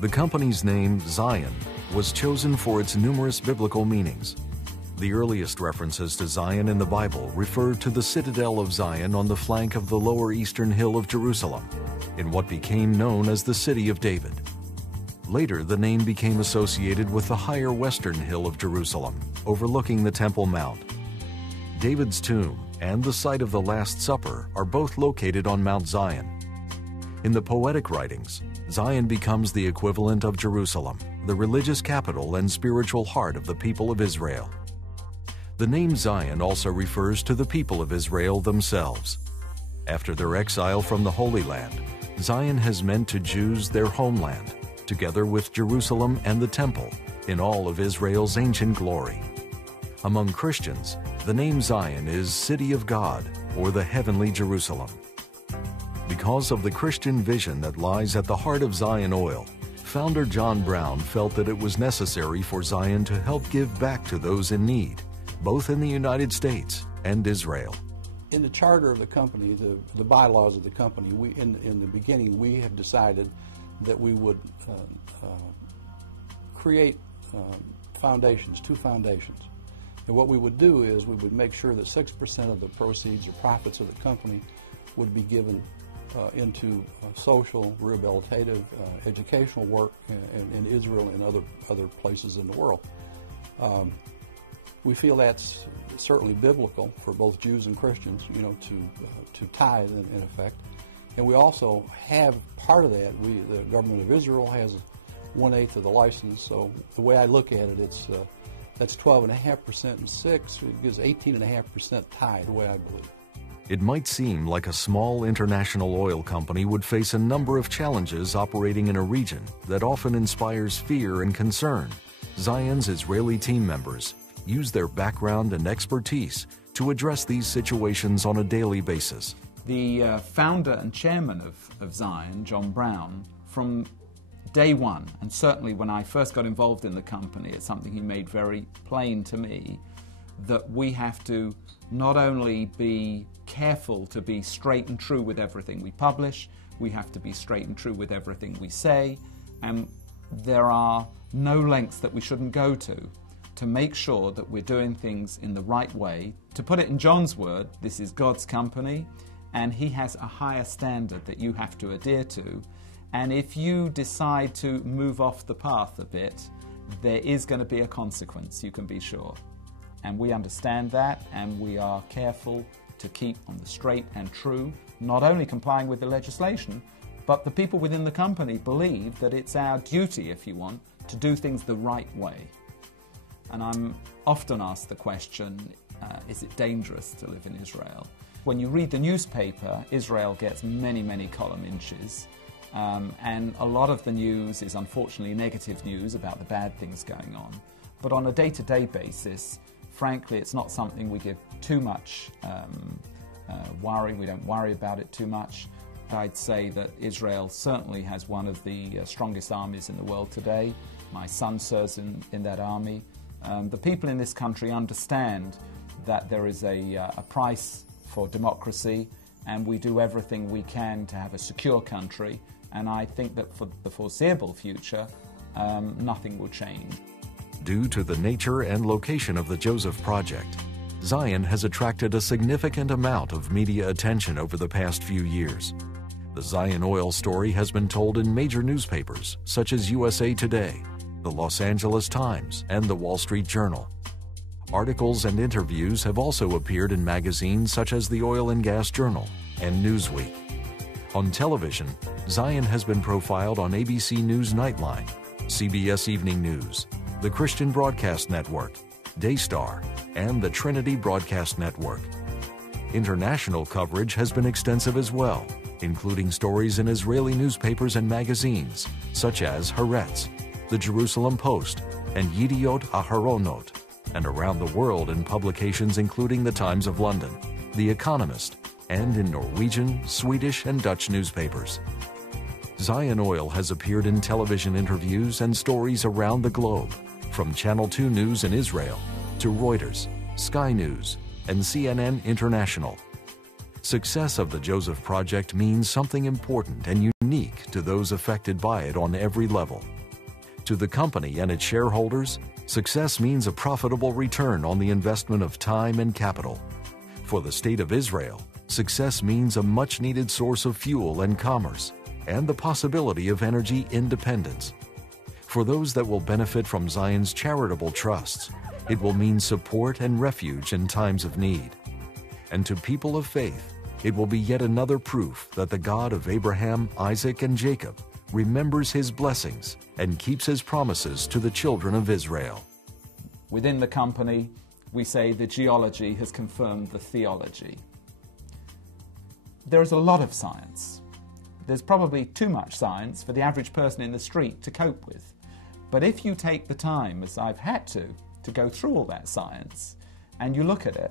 The company's name, Zion, was chosen for its numerous biblical meanings. The earliest references to Zion in the Bible refer to the citadel of Zion on the flank of the lower eastern hill of Jerusalem, in what became known as the City of David. Later, the name became associated with the higher western hill of Jerusalem, overlooking the Temple Mount. David's tomb and the site of the Last Supper are both located on Mount Zion. In the poetic writings, Zion becomes the equivalent of Jerusalem, the religious capital and spiritual heart of the people of Israel. The name Zion also refers to the people of Israel themselves. After their exile from the Holy Land, Zion has meant to Jews their homeland, together with Jerusalem and the Temple, in all of Israel's ancient glory. Among Christians, the name Zion is City of God, or the Heavenly Jerusalem. Because of the Christian vision that lies at the heart of Zion Oil, founder John Brown felt that it was necessary for Zion to help give back to those in need, both in the United States and Israel. In the charter of the company, the bylaws of the company, in the beginning we have decided that we would create foundations, two foundations. And what we would do is we would make sure that 6% of the proceeds or profits of the company would be given into social, rehabilitative, educational work in Israel and other places in the world. We feel that's certainly biblical for both Jews and Christians, to tithe in effect. And we also have part of that. The government of Israel has 1/8 of the license. So the way I look at it, that's 12.5% and 6. It gives 18.5% tithe, the way I believe. It might seem like a small international oil company would face a number of challenges operating in a region that often inspires fear and concern. Zion's Israeli team members use their background and expertise to address these situations on a daily basis. The founder and chairman of Zion, John Brown, from day one, and certainly when I first got involved in the company, it's something he made very plain to me, that we have to not only be careful to be straight and true with everything we publish, we have to be straight and true with everything we say, and there are no lengths that we shouldn't go to make sure that we're doing things in the right way. To put it in John's word, this is God's company, and he has a higher standard that you have to adhere to. And if you decide to move off the path a bit, there is going to be a consequence, you can be sure. And we understand that, and we are careful to keep on the straight and true, not only complying with the legislation, but the people within the company believe that it's our duty, if you want, to do things the right way. And I'm often asked the question, is it dangerous to live in Israel? When you read the newspaper, Israel gets many, many column inches, and a lot of the news is unfortunately negative news about the bad things going on. But on a day-to-day basis, frankly, it's not something we give too much worry. We don't worry about it too much. I'd say that Israel certainly has one of the strongest armies in the world today. My son serves in that army. The people in this country understand that there is a price for democracy, and we do everything we can to have a secure country, and I think that for the foreseeable future, nothing will change. Due to the nature and location of the Joseph Project, Zion has attracted a significant amount of media attention over the past few years. The Zion Oil story has been told in major newspapers such as USA Today, the Los Angeles Times, and the Wall Street Journal. Articles and interviews have also appeared in magazines such as the Oil and Gas Journal and Newsweek. On television, Zion has been profiled on ABC News Nightline, CBS Evening News, the Christian Broadcast Network, Daystar, and the Trinity Broadcast Network. International coverage has been extensive as well, including stories in Israeli newspapers and magazines such as Haaretz, the Jerusalem Post, and Yediot Aharonot, and around the world in publications including the Times of London, The Economist, and in Norwegian, Swedish, and Dutch newspapers. Zion Oil has appeared in television interviews and stories around the globe, from Channel 2 News in Israel to Reuters, Sky News, and CNN International. Success of the Joseph Project means something important and unique to those affected by it on every level. To the company and its shareholders, success means a profitable return on the investment of time and capital. For the State of Israel, success means a much-needed source of fuel and commerce, and the possibility of energy independence. For those that will benefit from Zion's charitable trusts, it will mean support and refuge in times of need. And to people of faith, it will be yet another proof that the God of Abraham, Isaac, and Jacob remembers his blessings and keeps his promises to the children of Israel. Within the company, we say the geology has confirmed the theology. There is a lot of science. There's probably too much science for the average person in the street to cope with. But if you take the time, as I've had to go through all that science, and you look at it,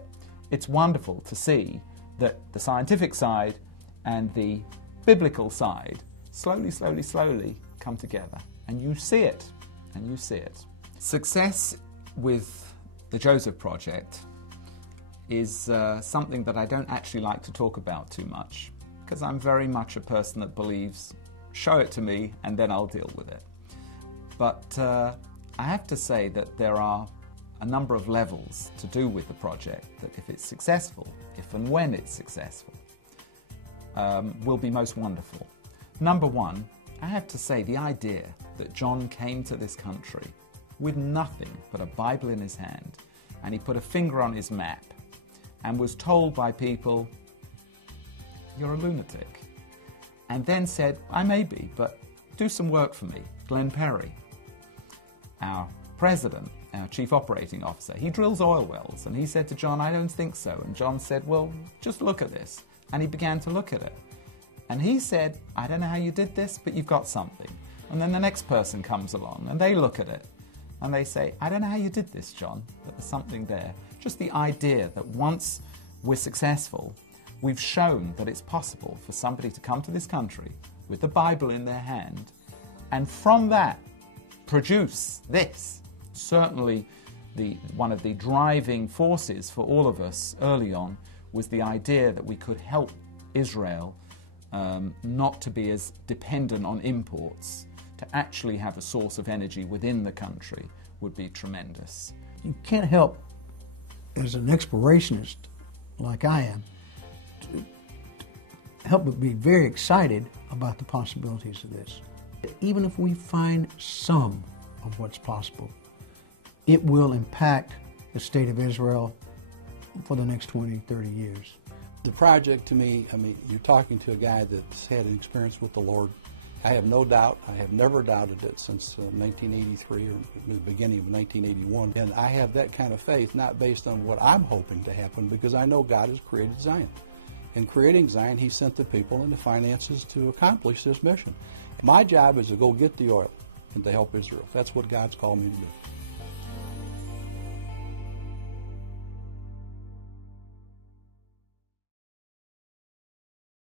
it's wonderful to see that the scientific side and the biblical side slowly come together. And you see it, and you see it. Success with the Joseph Project is something that I don't actually like to talk about too much, because I'm very much a person that believes, show it to me and then I'll deal with it. But I have to say that there are a number of levels to do with the project that if it's successful, if and when it's successful, will be most wonderful. Number one, I have to say the idea that John came to this country with nothing but a Bible in his hand, and he put a finger on his map and was told by people, "You're a lunatic," and then said, "I may be, but do some work for me." Glenn Perry, our president, our chief operating officer, he drills oil wells, and he said to John, "I don't think so." And John said, "Well, just look at this." And he began to look at it. And he said, "I don't know how you did this, but you've got something." And then the next person comes along, and they look at it, and they say, "I don't know how you did this, John, but there's something there." Just the idea that once we're successful, we've shown that it's possible for somebody to come to this country with the Bible in their hand, and from that produce this. Certainly one of the driving forces for all of us early on was the idea that we could help Israel not to be as dependent on imports, to actually have a source of energy within the country would be tremendous. You can't help, as an explorationist like I am, to help but be very excited about the possibilities of this. Even if we find some of what's possible, it will impact the state of Israel for the next 20, 30 years. The project, to me, I mean, you're talking to a guy that's had an experience with the Lord. I have no doubt, I have never doubted it since 1983 or the beginning of 1981. And I have that kind of faith, not based on what I'm hoping to happen, because I know God has created Zion. In creating Zion, he sent the people and the finances to accomplish this mission. My job is to go get the oil and to help Israel. That's what God's called me to do.